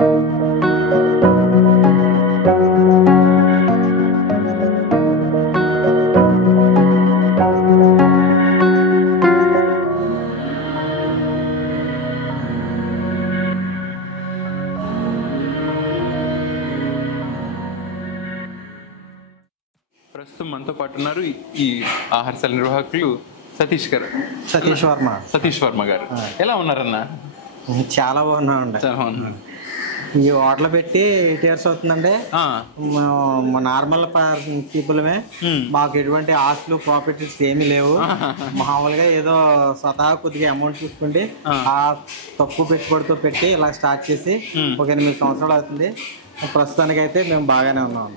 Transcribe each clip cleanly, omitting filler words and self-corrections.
ప్రస్తుతం మనతో పాటు ఉన్నారు ఈ ఆహారశాల నిర్వాహకులు సతీష్ వర్మ గారు. ఎలా ఉన్నారన్న? చాలా బాగున్నామండి. చాలా బాగున్నారు. ఈ హోటల్ పెట్టి 8 years అవుతుందండి. నార్మల్ పీపుల్మే, మాకు ఎటువంటి ఆస్తులు ప్రాపర్టీస్ ఏమీ లేవు. మామూలుగా ఏదో స్వతహా కొద్దిగా అమౌంట్ చూసుకుంటే ఆ తక్కువ పెట్టుబడితో పెట్టి ఇలా స్టార్ట్ చేసి ఒక 8 సంవత్సరాలు అవుతుంది. ప్రస్తుతానికి అయితే మేము బాగానే ఉన్నాం.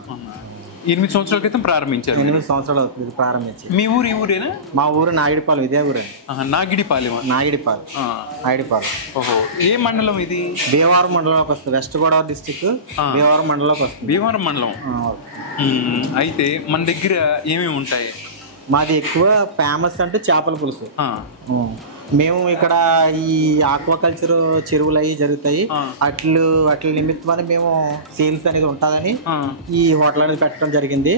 8 సంవత్సరాల క్రితం ప్రారంభించారు. 8 సంవత్సరాలు అవుతుంది ప్రారంభించి. మీ ఊరు ఈ ఊరేనా? మా ఊరు నాగిడిపాలెం. ఇదే ఊరే. నాగిడిపాలెం. ఓహో, ఏ మండలం ఇది? భీమవరం మండలంలోకి వస్తుంది. వెస్ట్ గోదావరి డిస్టిక్ భీమవరం మండలంలోకి వస్తుంది. భీమవరం మండలం. అయితే మన దగ్గర ఏమేమి ఉంటాయి? మాది ఎక్కువ ఫేమస్ అంటే చేపల పులుసు. మేము ఇక్కడ ఈ ఆక్వాకల్చర్ చెరువులు అవి జరుగుతాయి. అట్ల నిమిత్తమని మేము సేల్స్ అనేది ఉంటుందని ఈ హోటల్ అనేది పెట్టడం జరిగింది.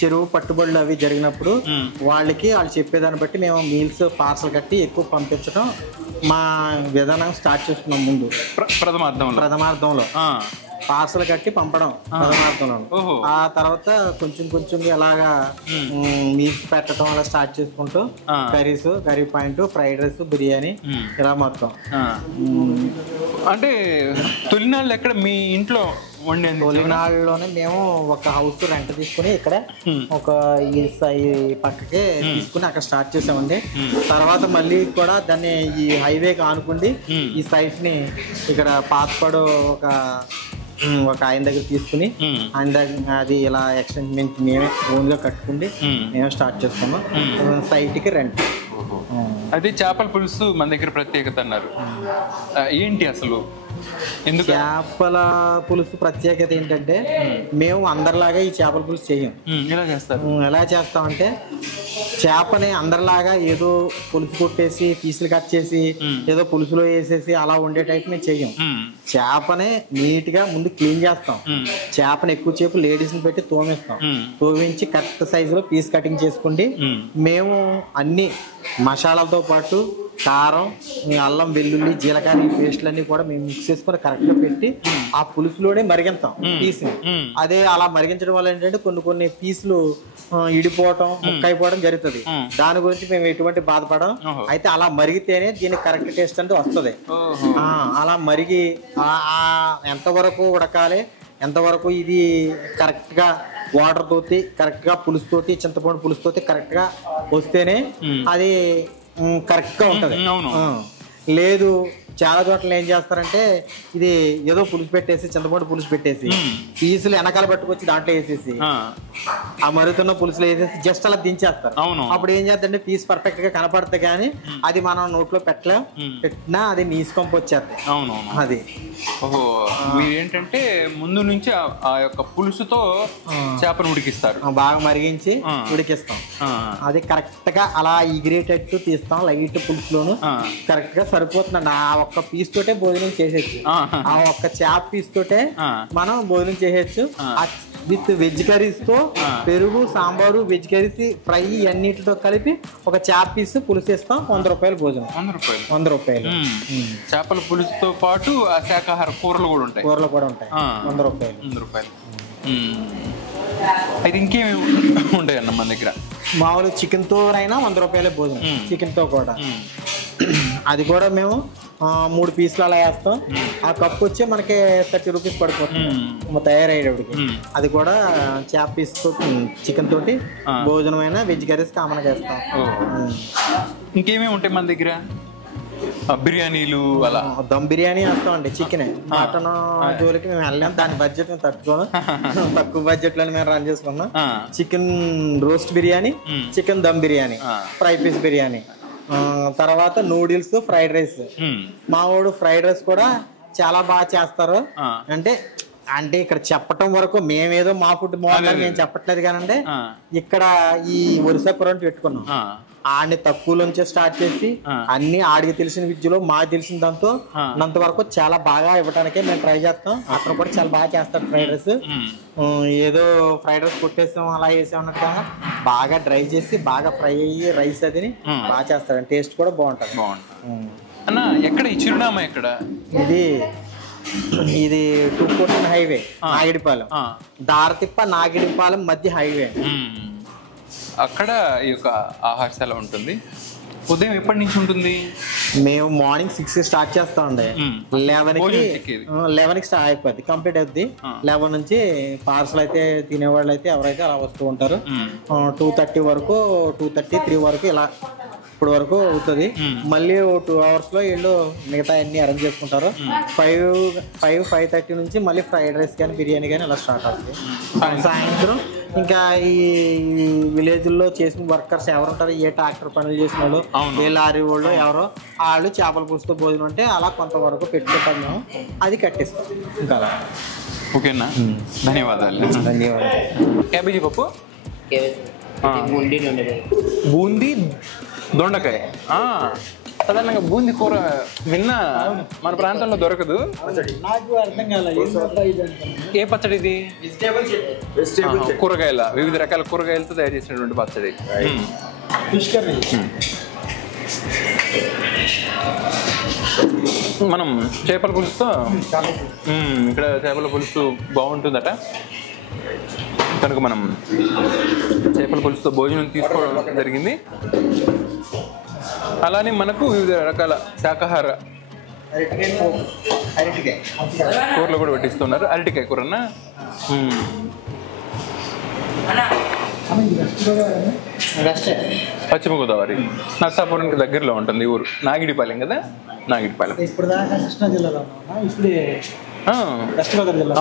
చెరువు పట్టుబడులు అవి జరిగినప్పుడు వాళ్ళు చెప్పేదాన్ని బట్టి మేము మీల్స్ పార్సల్ కట్టి ఎక్కువ పంపించడం మా విధానం స్టార్ట్ చేసుకున్నాం. ముందు ప్రథమార్థంలో పార్సల్ కట్టి పంపడం ప్రథమార్థంలో. ఆ తర్వాత కొంచెం ఎలాగా మీల్స్ పెట్టడం అలా స్టార్ట్ చేసుకుంటూ curries, curry point, fried rice, biryani ఇలా మొత్తం. అంటే తొలినాళ్ళు ఎక్కడ మీ ఇంట్లో తొలినాళ్ళలోనే మేము ఒక హౌస్ రెంట్ తీసుకుని ఇక్కడ ఒక ఈ పక్కకే తీసుకుని అక్కడ స్టార్ట్ చేసామండి. తర్వాత మళ్ళీ కూడా దాన్ని ఈ హైవేకి ఆనుకుండి ఈ సైట్ ని ఇక్కడ పాతపాడు ఒక ఆయన దగ్గర తీసుకుని ఆయన దగ్గర అది ఇలా ఎక్స్టెన్షన్ మేమే ఓన్ గా కట్టుకుండి మేము స్టార్ట్ చేస్తాము. సైట్ కి రెంట్. అదే చేపల పులుసు మన దగ్గర ప్రత్యేకత అన్నారు, ఏంటి అసలు? చేపల పులుసు ప్రత్యేకత ఏంటంటే మేము అందరిలాగా ఈ చేపల పులుసు చేయం. ఎలా చేస్తామంటే చేపని అందరిలాగా ఏదో పులుసు కొట్టేసి పీసులు కట్ చేసి ఏదో పులుసులో వేసేసి అలా వండే టైప్ మేము చెయ్యం. చేపని నీట్ గా ముందు క్లీన్ చేస్తాం. చేపని ఎక్కువసేపు లేడీస్ ని పెట్టి తోమేస్తాం. తోమించి కరెక్ట్ సైజులో పీస్ కటింగ్ చేసుకుంటే మేము అన్ని మసాలాలతో పాటు కారం, అల్లం, వెల్లుల్లి, జీలకర్ర ఈ పేస్టులన్నీ కూడా మేము మిక్స్ చేసుకుని కరెక్ట్ గా పెట్టి ఆ పులుసులోనే మరిగిస్తాం పీసుని. అదే అలా మరిగించడం వల్ల ఏంటంటే కొన్ని పీసులు ఇడిపోవటం, ముక్క అయిపోవడం జరుగుతుంది. దాని గురించి మేము ఎటువంటి బాధపడం. అయితే అలా మరిగితేనే దీనికి కరెక్ట్ టేస్ట్ అంటే వస్తుంది. అలా మరిగి ఎంతవరకు ఉడకాలి, ఎంతవరకు ఇది కరెక్ట్ గా వాటర్ తోటి కరెక్ట్ గా పులుసుతోటి, చింతపండు పులుసుతోటి కరెక్ట్ గా వస్తేనే అది కరెక్ట్ గా ఉంటది. లేదు చాలా చోట్ల ఏం చేస్తారంటే ఇది ఏదో పులుసు పెట్టేసి, చింతపండు పులుసు పెట్టేసి పీసులు వెనకాల పట్టుకొచ్చి దాంట్లో వేసేసి ఆ మరుగుతున్న పులుసులో వేసేసి జస్ట్ అలా దించేస్తారు. అప్పుడు ఏం చేస్తారంటే పీస్ పర్ఫెక్ట్ గా కనపడతాయి కానీ అది మనం నోట్లో పెట్టినా అది నీసుకొంపు వచ్చేస్తాయి. అది ఏంటంటే ముందు నుంచి ఆ యొక్క పులుసుతో చేపను ఉడికిస్తారు, బాగా మరిగించి ఉడికిస్తాం. అది కరెక్ట్ గా అలా ఎగిరేటట్టు తీస్తాం. లైట్ పులుసులోను కరెక్ట్ గా సరిపోతుంది. ఆ ఒక్క పీస్ తోటే భోజనం చేసేచ్చు. ఆ ఒక్క చేప పీస్ తోటే మనం భోజనం చేసేచ్చు. విత్ వెజ్ కర్రీస్ తో పెరుగు, సాంబారు, వెజ్ కర్రీస్, ఫ్రై అన్నిటితో కలిపి ఒక చేప పీస్ పులుసు ఇస్తాం. 100 రూపాయలు భోజనం. 100 రూపాయలు. చేపల పులుసుతో పాటు శాకాహార కూరలు కూడా ఉంటాయి. 100 రూపాయలు. 100 రూపాయలు. అయితే ఇంకేమి ఉంటాయి అన్న మన దగ్గర? మామూలు చికెన్ తో అయినా 100 రూపాయలే భోజనం. చికెన్ తో కూడా అది కూడా మేము 3 పీసులు అలా వేస్తాం. ఆ కప్పు వచ్చి మనకి 30 రూపీస్ పడిపోతుంది తయారయ్యేటికి. అది కూడా చేప పీస్ చికెన్ తోటి భోజనం అయినా వెజ్ కర్రీస్ కామన్ గా వేస్తాం. ఇంకేమేమి ఉంటాయి మన దగ్గర? బిర్యానీలు, అలా దమ్ బిర్యానీ వేస్తామండి. చికెన్, మటన్ జోలికి మేము వెళ్ళాం. దాని బడ్జెట్ మేము తట్టుకోను. తక్కువ బడ్జెట్ లో మేము రన్ చేసుకున్నాం. Chicken roast biryani, chicken dum biryani, fry piece biryani, తర్వాత నూడిల్స్, ఫ్రైడ్ రైస్. మా వాడు ఫ్రైడ్ రైస్ కూడా చాలా బాగా చేస్తారు. అంటే ఇక్కడ చెప్పటం వరకు మేమేదో మా ఫుడ్ బాగుందని మేము చెప్పట్లేదు కానండి. ఇక్కడ ఈ ఒరిస్సా కురాన్ పెట్టుకున్నాం. ఆడిని తక్కువలోంచే స్టార్ట్ చేసి అన్ని ఆడికి తెలిసిన విద్యలో మాకు తెలిసిన దాంతో అంత వరకు చాలా బాగా ఇవ్వడానికే మేము ట్రై చేస్తాం. అతను కూడా చాలా బాగా చేస్తాడు ఫ్రైడ్ రైస్. ఏదో ఫ్రైడ్ రైస్ కొట్టేసాం అలా వేసాం అన్నట్టుగా బాగా డ్రై చేసి బాగా ఫ్రై అయ్యి రైస్ అదిని బాగా చేస్తాడు. టేస్ట్ కూడా బాగుంటుంది. అన్న ఎక్కడ ఈ చిరునామా ఎక్కడ? ఇది 214 హైవే నాగిడిపాలెం, దారతిప్ప నాగిడిపాలెం మధ్య హైవే. అక్కడ ఈ యొక్క ఆహారశాల ఉంటుంది. ఉదయం ఎప్పటి నుంచి ఉంటుంది? మేము మార్నింగ్ 6 స్టార్ట్ చేస్తామండి. 11కి స్టార్ట్ అయిపోద్ది, కంప్లీట్ అవుద్ది. 11 నుంచి పార్సల్ అయితే తినేవాళ్ళు అయితే ఎవరైతే అలా వస్తూ ఉంటారు. 2:30 వరకు 2:30, 3 వరకు ఇలా ఇప్పుడు వరకు అవుతుంది. మళ్ళీ 2 hours లో వీళ్ళు మిగతా అన్ని అరేంజ్ చేసుకుంటారు. 5:30 నుంచి మళ్ళీ ఫ్రైడ్ రైస్ కానీ బిర్యానీ కానీ ఇలా స్టార్ట్ అవుతుంది. సాయంత్రం ఇంకా ఈ విలేజ్ లో చేసిన వర్కర్స్ ఎవరు ఉంటారు, ఏ ట్రాక్టర్ పనులు చేసిన వాళ్ళు, ఏ లారీ వాళ్ళు ఎవరో వాళ్ళు చేపల పులుసుతో భోజనం అంటే అలా కొంతవరకు పెట్టుకుంటాం మేము. అది కట్టిస్తాం ఇంకా అలా. ఓకేనా, ధన్యవాదాలు. క్యాబేజీ పప్పు, బూందీ దొండకాయ. సాధారణంగా బూందీ కూర విన్నా, మన ప్రాంతంలో దొరకదు. నాకు అర్థం కాలేదు ఏ పచ్చడి ఇది? కూరగాయల, వివిధ రకాల కూరగాయలతో తయారు చేసినటువంటి పచ్చడి. Fish curry. మనం చేపల పులుసుతో, ఇక్కడ చేపల పులుసు బాగుంటుందట కనుక మనం చేపల పులుసుతో భోజనం తీసుకోవడం జరిగింది. అలానే మనకు వివిధ రకాల శాకాహార కూరలు కూడా పెట్టిస్తున్నారు. అరటికాయ కూరన్నా. పశ్చిమ గోదావరి, నర్సాపురంకి దగ్గరలో ఉంటుంది ఊరు. నాగిడిపాలెం కదా, నాగిడిపాలెం.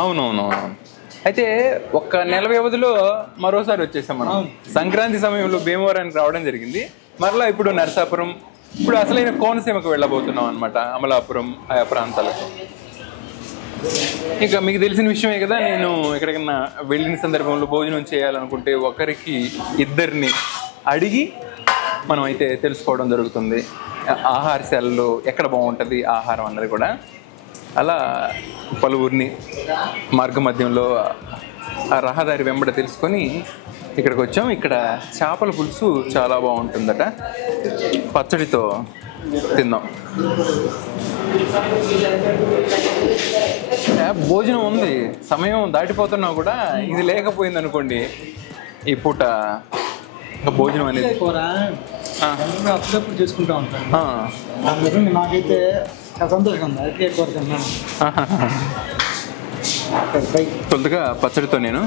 అవునవును. అయితే ఒక్క నెల వ్యవధిలో మరోసారి వచ్చేసాం మనం. సంక్రాంతి సమయంలో భీమవరానికి రావడం జరిగింది. మరలా ఇప్పుడు నరసాపురం, ఇప్పుడు అసలైన కోనసీమకు వెళ్ళబోతున్నాం అనమాట, అమలాపురం ఆయా ప్రాంతాలకు. ఇక మీకు తెలిసిన విషయమే కదా, నేను ఎక్కడికన్నా వెళ్ళిన సందర్భంలో భోజనం చేయాలనుకుంటే ఒకరికి ఇద్దరిని అడిగి మనం అయితే తెలుసుకోవడం జరుగుతుంది. ఆహారశాలలో ఎక్కడ బాగుంటుంది ఆహారం అన్నది కూడా. అలా పలువురిని మార్గ మధ్యంలో ఆ రహదారి వెంబడ తెలుసుకొని ఇక్కడికి వచ్చాం. ఇక్కడ చేపల పులుసు చాలా బాగుంటుందట, పచ్చడితో తిందాం. భోజనం ఉంది, సమయం దాటిపోతున్నా కూడా ఇది లేకపోయింది అనుకోండి ఈ పూట భోజనం అనేది. అప్పుడప్పుడు చేసుకుంటా ఉంటాను. నాకైతే సంతోషంగా ఉంది. తొలుతగా పచ్చడితో నేను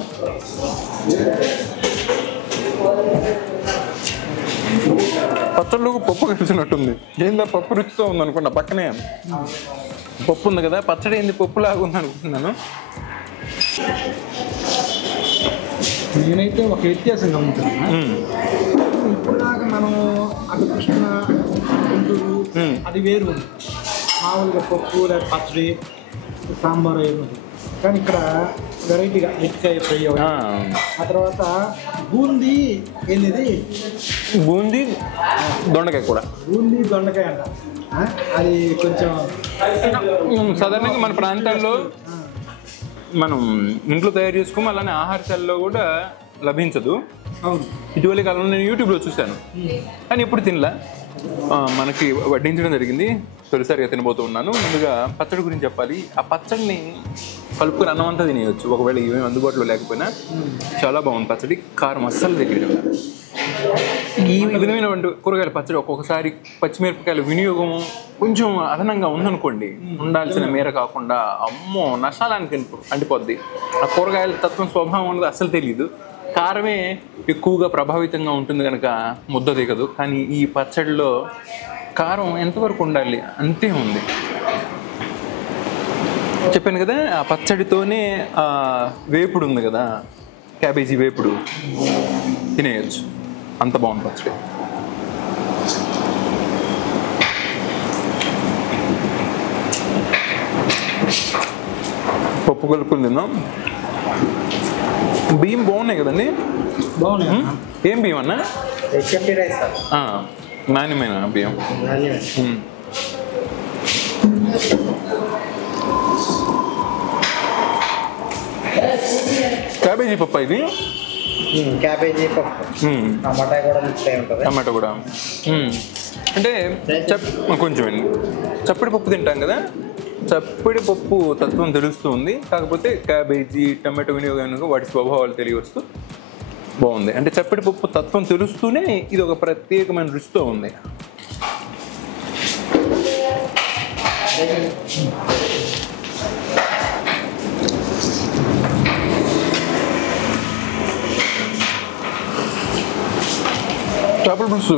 పచ్చడిలో పప్పు కలిసినట్టుంది. ఏందా పప్పు రుచితో ఉంది అనుకున్నా, పక్కనే పప్పు ఉంది కదా, పచ్చడి ఏంది పప్పులాగా ఉంది అనుకుంటున్నాను. నేనైతే ఒక వ్యత్యాసం గమనించాను. ఇప్పుడు దాకా మనం అటు కృష్ణ గుంటూరు అది వేరు, మామూలుగా పప్పు లేదా పచ్చడి సాంబార్ అయ్యి, కానీ ఇక్కడ వెరైటీగా ఎక్కాయ ఫ్రై, ఆ తర్వాత బూందీ ఏంది, బూందీ దొండకాయ కూడా. బూందీ దొండకాయ అంట, అది కొంచెం సాధారణంగా మన ప్రాంతాల్లో మనం ఇంట్లో తయారు చేసుకోము, అలానే ఆహారశాలలో కూడా లభించదు. ఇటీవలి కాలంలో నేను యూట్యూబ్లో చూశాను, కానీ ఎప్పుడు తినలా. మనకి వడ్డించడం జరిగింది, తొలిసారిగా తినబోతూ ఉన్నాను. ముందుగా పచ్చడి గురించి చెప్పాలి. ఆ పచ్చడిని కలుపుకొని అన్నం అంతా తినేయచ్చు, ఒకవేళ ఇవేమి అందుబాటులో లేకపోయినా. చాలా బాగుంది పచ్చడి, కారం అస్సలు దగ్గర. ఈ విధమైనటువంటి కూరగాయల పచ్చడి ఒక్కొక్కసారి పచ్చిమిరపకాయల వినియోగం కొంచెం అదనంగా ఉందనుకోండి, ఉండాల్సిన మేర కాకుండా అమ్మో నష్టాలానికి అంటిపోద్ది. ఆ కూరగాయల తత్వం స్వభావం అనేది అస్సలు తెలియదు. కారమే ఎక్కువగా ప్రభావితంగా ఉంటుంది కనుక ముద్ద దిగదు. కానీ ఈ పచ్చడిలో కారం ఎంతవరకు ఉండాలి అంతే ఉంది. చెప్పాను కదా, ఆ పచ్చడితోనే వేపుడు ఉంది కదా, క్యాబేజీ వేపుడు తినేయచ్చు, అంత బాగుంది పచ్చడి. పప్పు కలుపుకుని తిన్నాం. బియ్యం బాగున్నాయి కదండి. బాగున్నాయి. ఏం బియ్యం అన్న? HMT rice sir. నాణ్యమైన బియ్యం. క్యాబేజీ పప్పు ఇది. క్యాబేజీ పప్పు, టమాటా కూడా మిక్స్ అయి ఉంటుంది. టమాటో కూడా అంటే కొంచెం అండి. చప్పటి పప్పు తింటాం కదా, చప్పటి పప్పు తత్వం తెలుస్తుంది. కాకపోతే క్యాబేజీ టమాటో వినియోగం వాటి స్వభావాలు తెలియవస్తూ బాగుంది. అంటే చప్పటి పప్పు తత్వం తెలుస్తూనే ఇది ఒక ప్రత్యేకమైన రుచితో ఉంది. చేపల పులుసు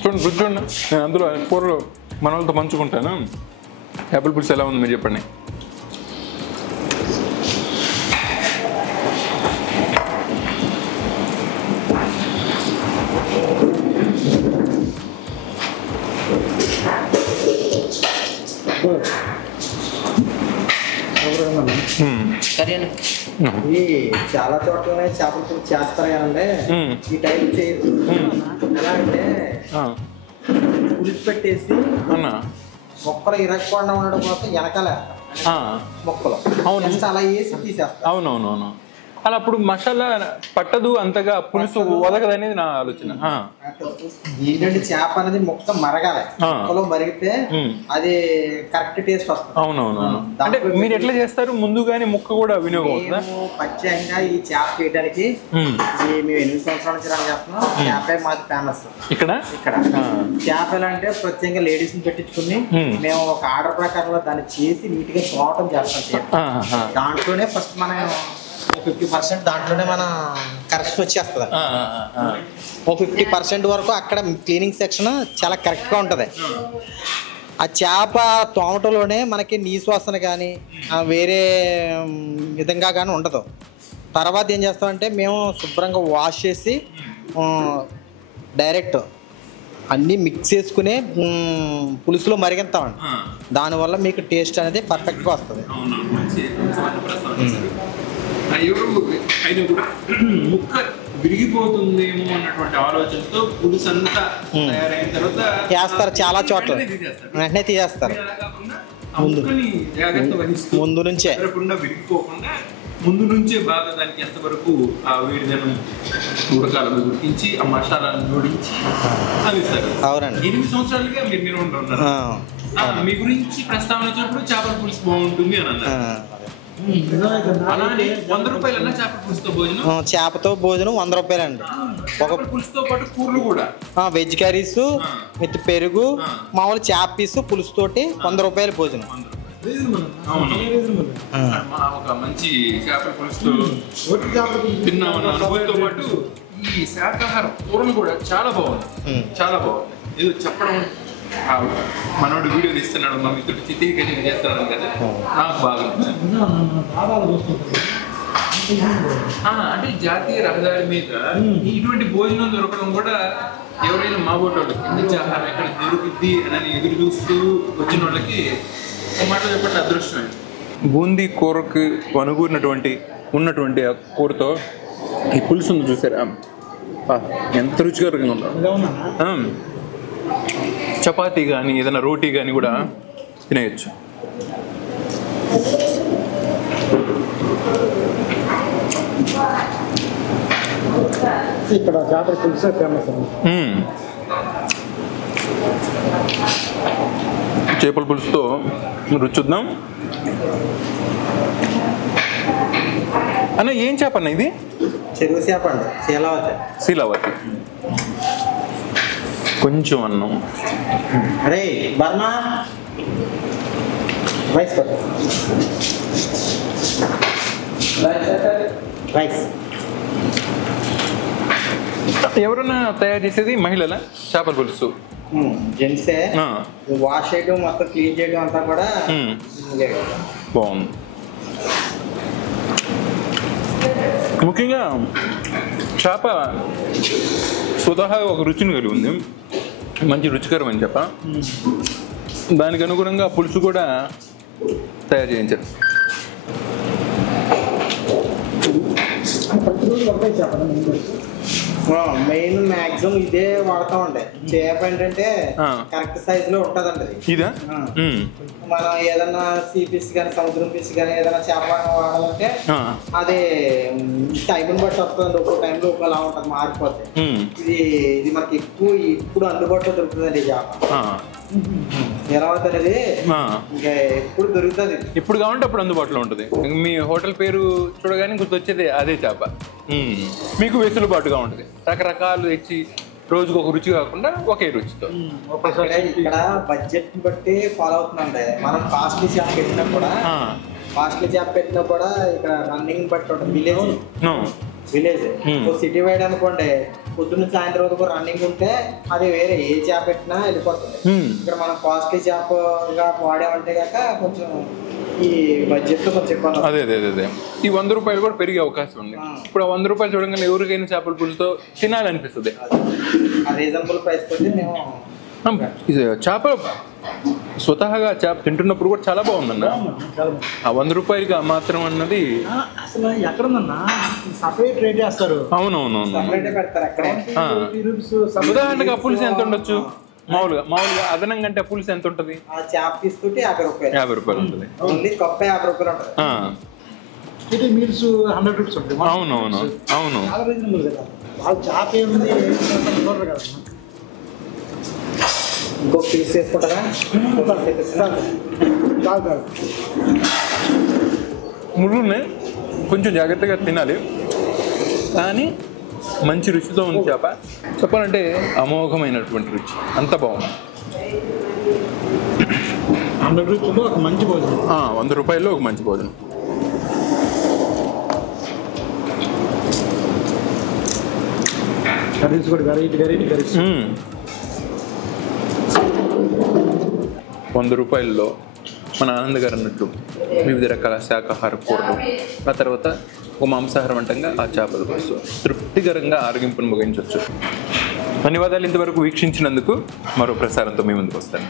చూడండి, రుచి చూడండి. నేను అందులో కూరలో మన వాళ్ళతో పంచుకుంటాను. చేపల పులుసు ఎలా ఉంది మీరు చెప్పండి. ఇది చాలా చోట్లనే చేపల పులుసు చేస్తారు కదండి, ఈ టైప్ చేయదు. ఎలా అంటే పులుసు పెట్టేసి మొక్కలు ఇరగకుండా ఉండడం కోసం వెనకాల మొక్కలు అలా వేసి తీసేస్తారు. అవునవునవును. అలా అప్పుడు మసాలా పట్టదు, అంతగా పులుసు వదగదనేది నా ఆలోచన. ఏంటంటే చేప అనేది మొక్క మరగాలి, మొక్కలో మరిగితే అది కరెక్ట్ టేస్ట్ వస్తుంది. అవునవునవును. అంటే మీరు ఎట్లా చేస్తారు? ముందుగానే ముక్క కూడా వినియోగం అవుతుందా? ప్రత్యేకంగా ఈ చేప చేయడానికి మేము 8 సంవత్సరాల నుంచి రన్ చేస్తున్నాం. చేపే మాది ఫేమస్ ఇక్కడ. చేపలు అంటే ప్రత్యేకంగా లేడీస్ ని పెట్టించుకుని మేము ఒక ఆర్డర్ ప్రకారంలో దాన్ని చేసి నీట్ గా తోటం చేస్తాం. దాంట్లోనే ఫస్ట్ మనం 50% దాంట్లోనే మన కరెక్షన్ వచ్చేస్తుంది. ఓ 50% వరకు అక్కడ క్లీనింగ్ సెక్షన్ చాలా కరెక్ట్గా ఉంటుంది. ఆ చేప తోమటలోనే మనకి నీసు వాసన కానీ వేరే విధంగా కానీ ఉండదు. తర్వాత ఏం చేస్తామంటే మేము శుభ్రంగా వాష్ చేసి డైరెక్ట్ అన్నీ మిక్స్ చేసుకునే పులుసులో మరిగిస్తామండి. దానివల్ల మీకు టేస్ట్ అనేది పర్ఫెక్ట్గా వస్తుంది. ముక్క విరిగిపోతుందేమో అన్నటువంటి ఆలోచనతో పులుసు అంతా తయారైన తర్వాత చేస్తారు. చాలా చోట్ల వెంటనే తీసేస్తారు. ముందు నుంచే విరిగిపోకుండా ముందు నుంచే బాగా దానికి ఎంతవరకు ఆ వేడిదనం ఉడకాలను గుర్తించి ఆ మసాలాను జోడించి అందిస్తారు. అవునండి. 8 సంవత్సరాలుగా మీరు నిర్వహణ ఉన్నారు. మీ గురించి ప్రస్తావన వచ్చినప్పుడు చేపల పులుసు బాగుంటుంది అని అన్నారు. చేపతో భోజనం 100 రూపాయలండి. ఒక పులుసుతో పాటు కూరలు కూడా, వెజ్ కర్రీస్ విత్ పెరుగు, మామూలు చేప పీసు పులుసు తోటి 100 రూపాయల భోజనం. ఒక మంచి చేపల పులుసుతో తిన్నామన్న అనుభవంతో పాటు ఈ శాకాహార కూరలు కూడా చాలా బాగుంది. చాలా బాగుంది. ఏదో చెప్పడం మనోడు వీడియో తీస్తున్నాడు, మా మిత్రుడు చిత్రీకరణ చేస్తున్నాడు కదా, నాకు బాగా అంటే జాతీయ రహదారి మీద ఇటువంటి భోజనం దొరకడం కూడా ఎవరైనా మా బోటోళ్ళు కింద ఆహారం ఎక్కడ దొరుకుద్ది అని ఎదురు చూస్తూ వచ్చిన వాళ్ళకి ఒక మాట చెప్పండి అదృష్టం. బూందీ కూరకి ఉన్నటువంటి ఆ కూరతో ఈ పులుసు ఉంది చూసారా, ఎంత రుచికరంగా ఉందో. చపాతీ కానీ ఏదైనా రోటీ కానీ కూడా తినేయచ్చు. ఇక్కడ చేపల పులుసు ఫేమస్. చేపల పులుసుతో రుచి చూద్దాం అన్న. ఏం చేప అన్న ఇది? చెరువు చేప అండి, శీలావతి. కొంచెం అన్నం. అరే బర్మా రైస్ రైస్. ఎవరన్నా తయారు చేసేది మహిళల చేపల పులుసు? జెంట్సే. వాష్ చేయడం మొత్తం క్లీన్ చేయడం అంతా కూడా బాగుంది. ముఖ్యంగా చేప స్వతహాగా ఒక రుచిని కలిగి ఉంది, మంచి రుచికరం అని చెప్ప. దానికి అనుగుణంగా పులుసు కూడా తయారు చేయించారు. మెయిన్ మాక్సిమం ఇదే వాడతామండి. చేప ఏంటంటే కరెక్ట్ సైజ్ లో ఉంటదండి ఇదా. మనం ఏదన్నా సీ ఫిష్ కానీ సముద్రం ఫిష్ కానీ ఏదైనా చేప వాడాలంటే అది టైంని బట్టి వస్తుందండి. ఒక్కో టైంలో ఒకలా ఉంటుంది, మారిపోతుంది. ఇది మనకి ఇప్పుడు అందుబాటులో దొరుకుతుందండి ఈ చేప. ఎలా అవుతుంది ఇంకా ఎప్పుడు దొరుకుతుంది, ఇప్పుడు కావాలంటే అప్పుడు అందుబాటులో ఉంటుంది. మీ హోటల్ పేరు చూడగానే గుర్తొచ్చేది అదే చేప. మీకు వెసులుబాటుగా ఉంటుంది. రకరకాలు తెచ్చి రోజుకు ఒక రుచి కాకుండా ఒకే రుచితో. ఇక్కడ బడ్జెట్ ని బట్టి ఫాలో అవుతుందండి. మనం కాస్ట్లీ చేప పెట్టినా కూడా ఇక్కడ రన్నింగ్ బట్టి ఉంటుంది. విలేజ్ సిటీ వైడ్ అనుకోండి, పొద్దున్న సాయంత్రం వరకు రన్నింగ్ ఉంటే అది వేరే ఏ చేప పెట్టినా వెళ్ళిపోతుంది. ఇక్కడ మనం కాస్ట్లీ చేపగా వాడామంటే కాక కొంచెం ఈ బడ్జెట్ లో కొంచెం ఎక్కువ. అదే ఈ 100 రూపాయలు కూడా పెరిగే అవకాశం ఉంది. ఇప్పుడు ఆ 100 రూపాయలు చూడగానే ఎవరికైనా చేపల పులుసుతో తినాలనిపిస్తుంది. రీజనబుల్ ప్రైస్ తోటి మేము చేప స్వతహాగా చేప తింటున్నప్పుడు కూడా చాలా బాగుందన్న. ఆ 100 రూపాయలకి ఆ మాత్రం అన్నది అసలు ఎక్కడుందన్నా సపరేట్ రేట్ చేస్తారు. అవునవునవును. పెడతారు. ఉదాహరణకు ఆ పులుసు ఎంత ఉండొచ్చు? మామూలుగా అదనంగా అంటే పులుసు ఎంత ఉంటుంది? చేప తీసుకుంటే 50 రూపాయలు ఉంటుంది. ఓన్లీ కప్ప 50 రూపాయలు ఉంటుంది. మీల్స్ 100 రూపీస్ ఉంటుంది. అవునవును. చాలా రీజనబుల్ కదా. వాళ్ళు చేప ఏముంది కదా. ఇంకో పీస్ వేసుకుంటారా? ముళ్ళునే కొంచెం జాగ్రత్తగా తినాలి, కానీ మంచి రుచితో ఉంది చేప. చెప్పాలంటే అమోఘమైనటువంటి రుచి, అంత బాగుంది. 100 రూపీస్లో ఒక మంచి భోజనం. 100 రూపాయల్లో ఒక మంచి భోజనం. కర్రీస్ కూడా వెరైటీ కర్రీస్. 100 రూపాయల్లో మన ఆనంద్ గారు అన్నట్టు వివిధ రకాల శాకాహార కూరలు, ఆ తర్వాత ఒక మాంసాహార వంటంగా ఆ చేపల పులుసు తృప్తికరంగా ఆరోగ్యంపును ముగించవచ్చు. ధన్యవాదాలు ఇంతవరకు వీక్షించినందుకు. మరో ప్రసారంతో మీ ముందుకు వస్తాను.